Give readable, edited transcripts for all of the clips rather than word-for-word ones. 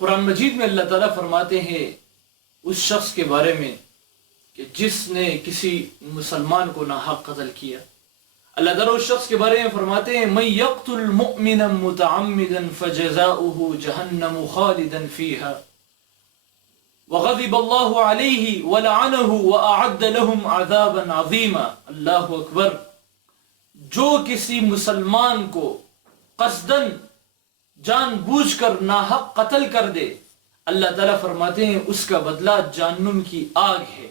قرآن مجید میں اللہ تعالیٰ فرماتے ہیں اس شخص کے بارے میں کہ جس نے کسی مسلمان کو ناحق قتل کیا. اللہ تعالیٰ اس شخص کے بارے میں فرماتے ہیں من یقتل مؤمنا متعمدا فجزاؤه جہنم خالدا فیها وغضب اللہ علیہ ولعنہ واعد لهم عذابا عظیما. اللہ اکبر. جو کسی مسلمان کو قصدن جان بوجھ کر ناحق قتل کر دے، اللہ تعالیٰ فرماتے ہیں اس کا بدلہ جہنم کی آگ ہے،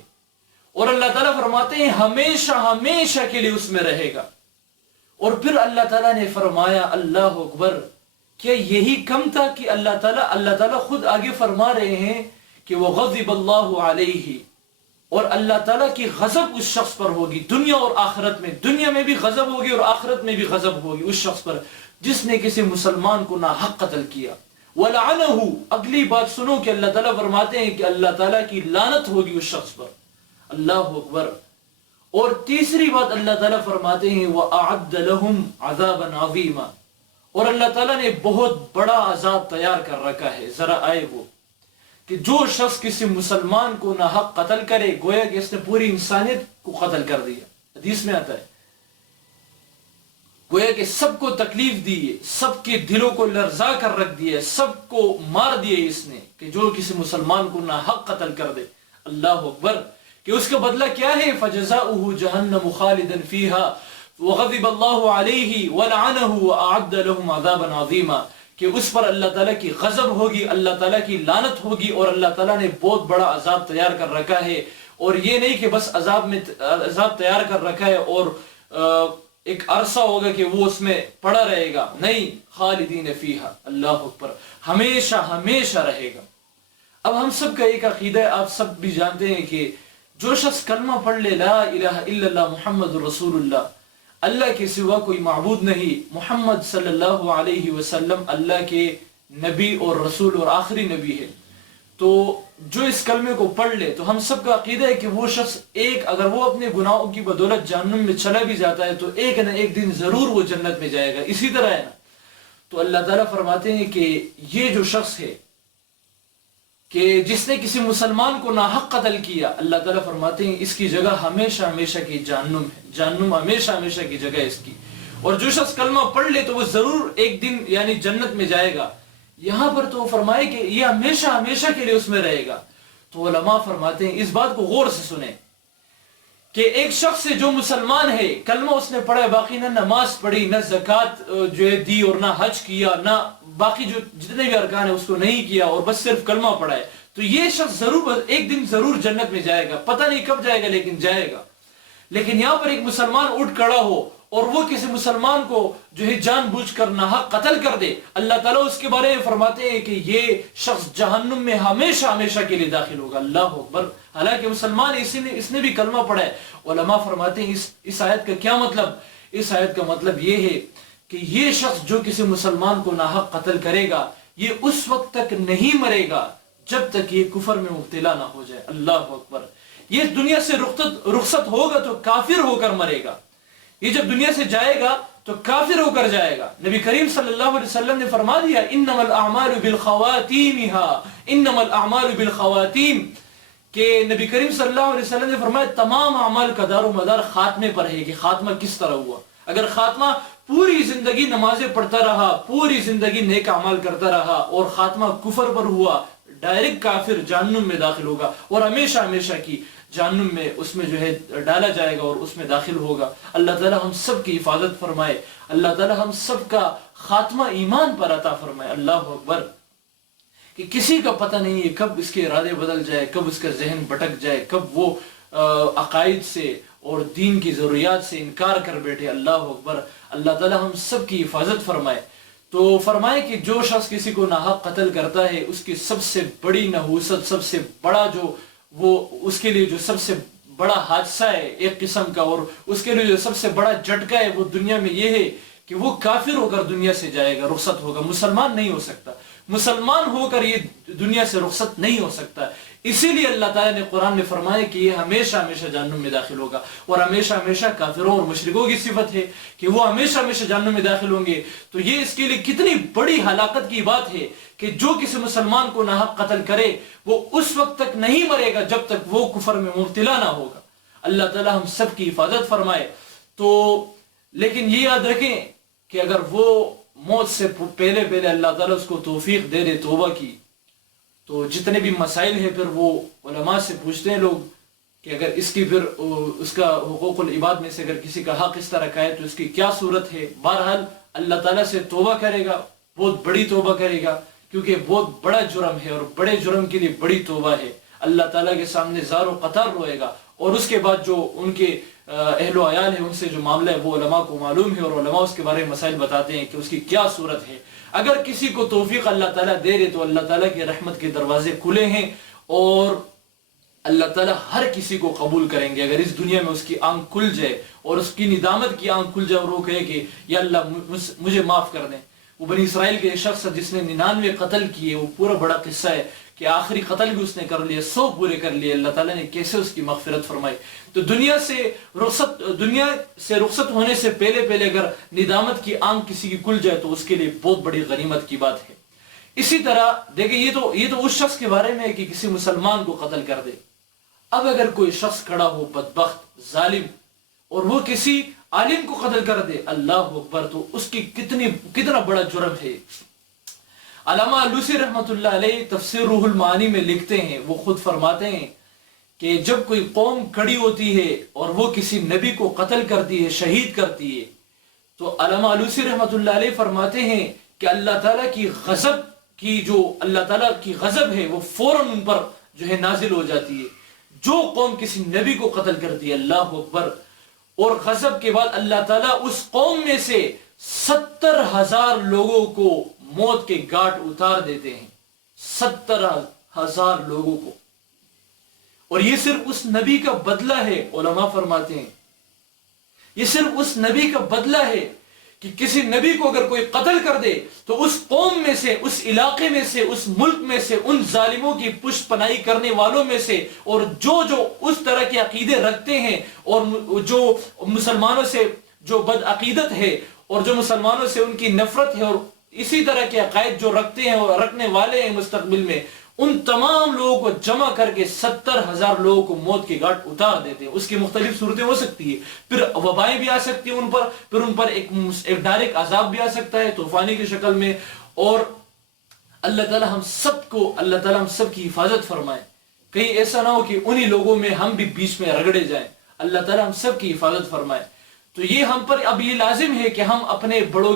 اور اللہ تعالیٰ فرماتے ہیں ہمیشہ ہمیشہ کے لیے اس میں رہے گا. اور پھر اللہ تعالیٰ نے فرمایا اللہ اکبر، کیا یہی کم تھا کہ اللہ تعالیٰ خود آگے فرما رہے ہیں کہ وہ غضب اللہ علیہ، اور اللہ تعالیٰ کی غضب اس شخص پر ہوگی دنیا اور آخرت میں. دنیا میں بھی غضب ہوگی اور آخرت میں بھی غضب ہوگی اس شخص پر جس نے کسی مسلمان کو ناحق قتل کیا. وَلَعَنَهُ. اگلی بات سنو کہ اللہ تعالیٰ فرماتے ہیں کہ اللہ تعالیٰ کی لعنت ہوگی اس شخص پر. اللہ اکبر. اور تیسری بات اللہ تعالیٰ فرماتے ہیں وَأَعَدَّ لَهُمْ عَذَابًا عَظِيمًا. اور اللہ تعالیٰ نے بہت بڑا عذاب تیار کر رکھا ہے. ذرا آئے وہ کہ جو شخص کسی مسلمان کو ناحق قتل کرے گویا کہ اس نے پوری انسانیت کو قتل کر دیا. حدیث میں آتا ہے گویا کہ سب کو تکلیف دی ہے، سب کے دلوں کو لرزا کر رکھ دیا، سب کو مار دیا اس نے کہ جو کسی مسلمان کو ناحق قتل کر دے. اللہ اکبر. کہ اس کا بدلہ کیا ہے؟ فجزاؤه جہنم خالدا فیها وغضب اللہ علیہ ولعنہ واعد لهم عذابا عظیما. کہ اس پر اللہ تعالیٰ کی غضب ہوگی، اللہ تعالیٰ کی لعنت ہوگی، اور اللہ تعالیٰ نے بہت بڑا عذاب تیار کر رکھا ہے. اور یہ نہیں کہ بس عذاب تیار کر رکھا ہے اور ایک عرصہ ہوگا کہ وہ اس میں پڑا رہے گا، نہیں، خالدین فیہا. اللہ اکبر. ہمیشہ ہمیشہ رہے گا. اب ہم سب کا ایک عقیدہ ہے، آپ سب بھی جانتے ہیں کہ جو شخص کلمہ پڑھ لے لا الہ الا اللہ محمد رسول اللہ، اللہ کے سوا کوئی معبود نہیں، محمد صلی اللہ علیہ وسلم اللہ کے نبی اور رسول اور آخری نبی ہے، تو جو اس کلمے کو پڑھ لے تو ہم سب کا عقیدہ ہے کہ وہ شخص اگر وہ اپنے گناہوں کی بدولت جہنم میں چلا بھی جاتا ہے تو ایک نہ ایک دن ضرور وہ جنت میں جائے گا. اسی طرح ہے نا. تو اللہ تعالیٰ فرماتے ہیں کہ یہ جو شخص ہے کہ جس نے کسی مسلمان کو ناحق قتل کیا، اللہ تعالیٰ فرماتے ہیں اس کی جگہ ہمیشہ ہمیشہ کی جہنم ہے. جہنم ہمیشہ ہمیشہ کی جگہ اس کی. اور جو شخص کلمہ پڑھ لے تو وہ ضرور ایک دن یعنی جنت میں جائے گا. یہاں پر تو فرمائے کہ یہ ہمیشہ ہمیشہ کے لیے اس میں رہے گا. تو علماء فرماتے ہیں اس بات کو غور سے سنیں کہ ایک شخص ہے جو مسلمان ہے، کلمہ اس نے پڑھا، باقی نہ نماز پڑھی، نہ زکوٰۃ جو ہے دی، اور نہ حج کیا، نہ باقی جو جتنے بھی ارکان ہیں اس کو نہیں کیا، اور بس صرف کلمہ پڑھا ہے، تو یہ شخص ضرور ایک دن ضرور جنت میں جائے گا. پتہ نہیں کب جائے گا لیکن جائے گا. لیکن یہاں پر ایک مسلمان اٹھ کھڑا ہو اور وہ کسی مسلمان کو جو ہے جان بوجھ کر ناحق قتل کر دے، اللہ تعالیٰ اس کے بارے میں فرماتے ہیں کہ یہ شخص جہنم میں ہمیشہ ہمیشہ کے لیے داخل ہوگا. اللہ اکبر. حالانکہ مسلمان اس نے بھی کلمہ پڑھا ہے. علماء فرماتے ہیں اس آیت کا کیا مطلب؟ اس آیت کا مطلب یہ ہے کہ یہ شخص جو کسی مسلمان کو ناحق قتل کرے گا یہ اس وقت تک نہیں مرے گا جب تک یہ کفر میں مبتلا نہ ہو جائے. اللہ اکبر. یہ دنیا سے رخصت ہوگا تو کافر ہو کر مرے گا. یہ جب دنیا سے جائے گا تو کافر ہو کر جائے گا. نبی کریم صلی اللہ علیہ وسلم نے فرما دیا انما الاعمال بالخواتیمها، انما الاعمال بالخواتیم، کہ نبی کریم صلی اللہ علیہ وسلم نے فرمایا تمام اعمال کا دار و مدار خاتمے پر ہے کہ خاتمہ کس طرح ہوا. اگر خاتمہ پوری زندگی نمازیں پڑھتا رہا، پوری زندگی نیک اعمال کرتا رہا اور خاتمہ کفر پر ہوا، ڈائریکٹ کافر جہنم میں داخل ہوگا اور ہمیشہ ہمیشہ کی جہنم میں اس میں جو ہے ڈالا جائے گا اور اس میں داخل ہوگا. اللہ تعالیٰ ہم سب کی حفاظت فرمائے. اللہ تعالیٰ ہم سب کا خاتمہ ایمان پر عطا فرمائے. اللہ اکبر. کہ کسی کا پتہ نہیں ہے کب اس کے ارادے بدل جائے، کب اس کا ذہن بھٹک جائے، کب وہ عقائد سے اور دین کی ضروریات سے انکار کر بیٹھے. اللہ اکبر. اللہ تعالیٰ ہم سب کی حفاظت فرمائے. تو فرمائے کہ جو شخص کسی کو ناحق قتل کرتا ہے اس کی سب سے بڑی نحوست، سب سے بڑا جو وہ اس کے لیے جو سب سے بڑا حادثہ ہے ایک قسم کا، اور اس کے لیے جو سب سے بڑا جھٹکا ہے وہ دنیا میں یہ ہے کہ وہ کافر ہو کر دنیا سے جائے گا، رخصت ہوگا. مسلمان نہیں ہو سکتا. مسلمان ہو کر یہ دنیا سے رخصت نہیں ہو سکتا. اسی لیے اللہ تعالیٰ نے قرآن میں فرمایا کہ یہ ہمیشہ ہمیشہ جہنم میں داخل ہوگا. اور ہمیشہ ہمیشہ کافروں اور مشرکوں کی صفت ہے کہ وہ ہمیشہ ہمیشہ جہنم میں داخل ہوں گے. تو یہ اس کے لیے کتنی بڑی ہلاکت کی بات ہے کہ جو کسی مسلمان کو ناحق قتل کرے وہ اس وقت تک نہیں مرے گا جب تک وہ کفر میں مبتلا نہ ہوگا۔ اللہ تعالی ہم سب کی حفاظت فرمائے۔ تو لیکن یہ یاد رکھیں کہ اگر وہ موت سے پہلے اللہ تعالیٰ اس کو توفیق دے دے توبہ کی، تو جتنے بھی مسائل ہیں پھر وہ علماء سے پوچھتے ہیں لوگ کہ اگر اس کی پھر اس کا حقوق العباد میں سے اگر کسی کا حق اس طرح کا ہے تو اس کی کیا صورت ہے۔ بہرحال اللہ تعالیٰ سے توبہ کرے گا، بہت بڑی توبہ کرے گا، کیونکہ بہت بڑا جرم ہے اور بڑے جرم کے لیے بڑی توبہ ہے۔ اللہ تعالیٰ کے سامنے زار و قطار روئے گا، اور اس کے بعد جو ان کے اہل و عیال ہیں ان سے جو معاملہ ہے وہ علماء کو معلوم ہے، اور علماء اس کے بارے میں مسائل بتاتے ہیں کہ اس کی کیا صورت ہے۔ اگر کسی کو توفیق اللہ تعالیٰ دے دے تو اللہ تعالیٰ کی رحمت کے دروازے کھلے ہیں، اور اللہ تعالیٰ ہر کسی کو قبول کریں گے۔ اگر اس دنیا میں اس کی آنکھ کھل جائے اور اس کی ندامت کی آنکھ کھل جائے اور وہ کہے کہ یا اللہ مجھے معاف کر دیں۔ وہ بنی اسرائیل کے ایک شخص جس نے 99 قتل کیے، وہ پورا بڑا قصہ ہے کہ آخری قتل بھی اس نے کر لیا، 100 پورے کر لیے، اللہ تعالیٰ نے کیسے اس کی مغفرت فرمائی۔ تو دنیا سے رخصت ہونے سے پہلے اگر ندامت کی آنکھ کسی کی کھل جائے تو اس کے لیے بہت بڑی غنیمت کی بات ہے۔ اسی طرح دیکھیں یہ تو اس شخص کے بارے میں ہے کہ کسی مسلمان کو قتل کر دے۔ اب اگر کوئی شخص کھڑا ہو بدبخت ظالم اور وہ کسی عالم کو قتل کر دے، اللہ اکبر، تو اس کی کتنا بڑا جرم ہے۔ علامہ علوسی رحمۃ اللہ علیہ تفسیر روح المعانی میں لکھتے ہیں، وہ خود فرماتے ہیں کہ جب کوئی قوم کھڑی ہوتی ہے اور وہ کسی نبی کو قتل کرتی ہے، شہید کرتی ہے، تو علامہ علوسی رحمۃ اللہ علیہ فرماتے ہیں کہ اللہ تعالیٰ کی غضب ہے وہ فوراً ان پر جو ہے نازل ہو جاتی ہے۔ جو قوم کسی نبی کو قتل کرتی ہے، اللہ اکبر، اور غضب کے بعد اللہ تعالیٰ اس قوم میں سے 70,000 لوگوں کو موت کے گھاٹ اتار دیتے ہیں، 70,000 لوگوں کو۔ اور یہ صرف اس نبی کا بدلہ ہے، علماء فرماتے ہیں یہ صرف اس نبی کا بدلہ ہے کہ کسی نبی کو اگر کوئی قتل کر دے تو اس قوم میں سے، اس علاقے میں سے، اس ملک میں سے، ان ظالموں کی پشت پناہی کرنے والوں میں سے، اور جو اس طرح کے عقیدے رکھتے ہیں اور جو مسلمانوں سے جو بد عقیدت ہے اور جو مسلمانوں سے ان کی نفرت ہے اور اسی طرح کے عقائد جو رکھتے ہیں اور رکھنے والے ہیں مستقبل میں، ان تمام لوگوں کو جمع کر کے 70,000 لوگوں کو موت کے گھاٹ اتار دیتے ہیں۔ اس کی مختلف صورتیں ہو سکتی ہے، پھر وبائیں بھی آ سکتی ہیں ان پر، پھر ان پر ایک ڈائریکٹ عذاب بھی آ سکتا ہے طوفانی کی شکل میں۔ اور اللہ تعالی ہم سب کی حفاظت فرمائے، کہیں ایسا نہ ہو کہ انہی لوگوں میں ہم بھی بیچ میں رگڑے جائیں۔ اللہ تعالی ہم سب کی حفاظت فرمائے۔ تو یہ ہم پر اب یہ لازم ہے کہ ہم اپنے بڑوں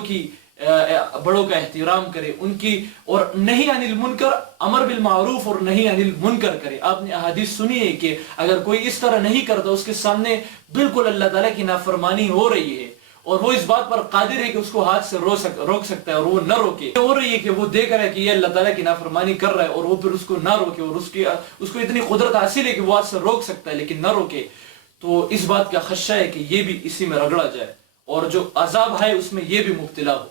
کا احترام کریں، ان کی، اور نہی عن المنکر، امر بالمعروف اور نہی عن المنکر کرے۔ آپ نے احادیث سنی ہے کہ اگر کوئی اس طرح نہیں کرتا اس کے سامنے بالکل اللہ تعالیٰ کی نافرمانی ہو رہی ہے اور وہ اس بات پر قادر ہے کہ اس کو ہاتھ سے روک سکتا ہے اور وہ نہ روکے، ہو رہی ہے کہ وہ دیکھ رہا ہے کہ یہ اللہ تعالیٰ کی نافرمانی کر رہا ہے اور وہ پھر اس کو نہ روکے، اور اس کو اتنی قدرت حاصل ہے کہ وہ ہاتھ سے روک سکتا ہے لیکن نہ روکے، تو اس بات کا خدشہ ہے کہ یہ بھی اسی میں رگڑا جائے اور جو عذاب ہے اس میں یہ بھی مبتلا ہو۔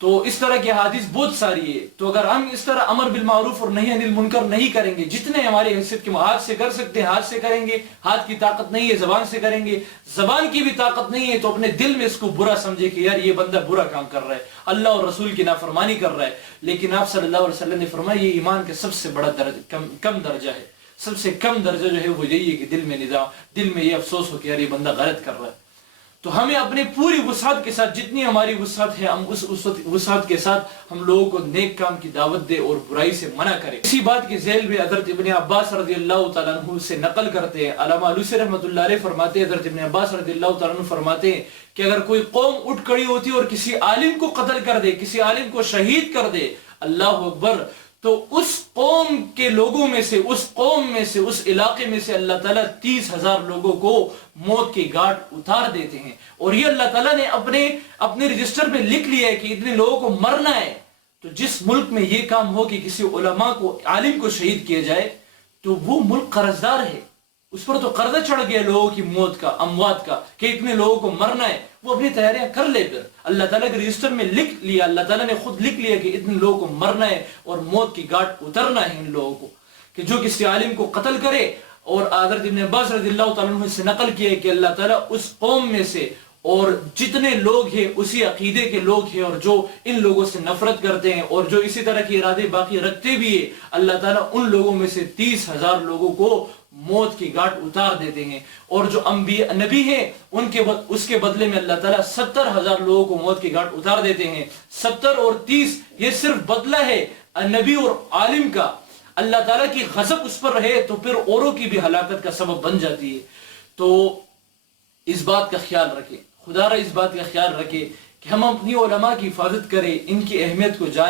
تو اس طرح کی حدیث بہت ساری ہے۔ تو اگر ہم اس طرح امر بالمعروف اور نہی عن المنکر نہیں کریں گے، جتنے ہماری حیثیت کے ہاتھ سے کر سکتے ہیں ہاتھ سے کریں گے، ہاتھ کی طاقت نہیں ہے زبان سے کریں گے، زبان کی بھی طاقت نہیں ہے تو اپنے دل میں اس کو برا سمجھے کہ یار یہ بندہ برا کام کر رہا ہے، اللہ اور رسول کی نافرمانی کر رہا ہے، لیکن آپ صلی اللہ علیہ وسلم نے فرمایا یہ ایمان کا سب سے بڑا کم درجہ ہے۔ سب سے کم درجہ جو ہے وہ یہی ہے کہ دل میں یہ افسوس ہو کہ یار یہ بندہ غلط کر رہا ہے۔ تو ہمیں اپنی پوری وسعت کے ساتھ، جتنی ہماری وسعت ہے، ہم اس وسعت کے ساتھ ہم لوگوں کو نیک کام کی دعوت دے اور برائی سے منع کرے۔ اسی بات کے ذیل میں حضرت ابن عباس رضی اللہ تعالیٰ عنہ سے نقل کرتے ہیں، علامہ علوسی رحمۃ اللہ علیہ فرماتے ہیں، حضرت ابن عباس رضی اللہ تعالیٰ عنہ فرماتے ہیں کہ اگر کوئی قوم اٹھ کھڑی ہوتی اور کسی عالم کو قتل کر دے، کسی عالم کو شہید کر دے، اللہ اکبر، تو اس قوم کے لوگوں میں سے، اس علاقے میں سے اللہ تعالیٰ 30,000 لوگوں کو موت کے گھاٹ اتار دیتے ہیں۔ اور یہ اللہ تعالیٰ نے اپنے رجسٹر میں لکھ لیا ہے کہ اتنے لوگوں کو مرنا ہے۔ تو جس ملک میں یہ کام ہو کہ کسی علماء کو، عالم کو شہید کیا جائے، تو وہ ملک قرضدار ہے، اس پر تو قرضہ چڑھ گیا لوگوں کی موت کا، اموات کا، کہ اتنے لوگوں کو مرنا ہے، وہ اپنی تیاریاں کر لے۔ پھر اللہ تعالیٰ کے رجسٹر میں لکھ لیا، اللہ تعالیٰ نے خود لکھ لیا کہ اتنے لوگوں کو مرنا ہے اور موت کی گھاٹ اترنا ہے ان لوگوں کو، کہ جو کسی عالم کو قتل کرے۔ اور حضرت ابن عباس رضی اللہ تعالیٰ عنہ سے نقل کیا ہے کہ اللہ تعالیٰ اس قوم میں سے، اور جتنے لوگ ہیں اسی عقیدے کے لوگ ہیں اور جو ان لوگوں سے نفرت کرتے ہیں اور جو اسی طرح کے ارادے باقی رکھتے بھی ہیں، اللہ تعالیٰ ان لوگوں میں سے 30,000 لوگوں کو موت کی گھاٹ اتار دیتے ہیں، اور جو انبیاء نبی ہیں اس کے بدلے میں اللہ تعالیٰ 70,000 لوگوں کو موت کی گھاٹ اتار دیتے ہیں۔ 70 اور 30 یہ صرف بدلہ ہے نبی اور عالم کا۔ اللہ تعالیٰ کی غضب اس پر رہے تو پھر اوروں کی بھی ہلاکت کا سبب بن جاتی ہے۔ تو اس بات کا خیال رکھیں، خدا را اس بات کا خیال رکھے کہ ہم اپنی علماء کی حفاظت کریں، ان کی اہمیت کو جانیں۔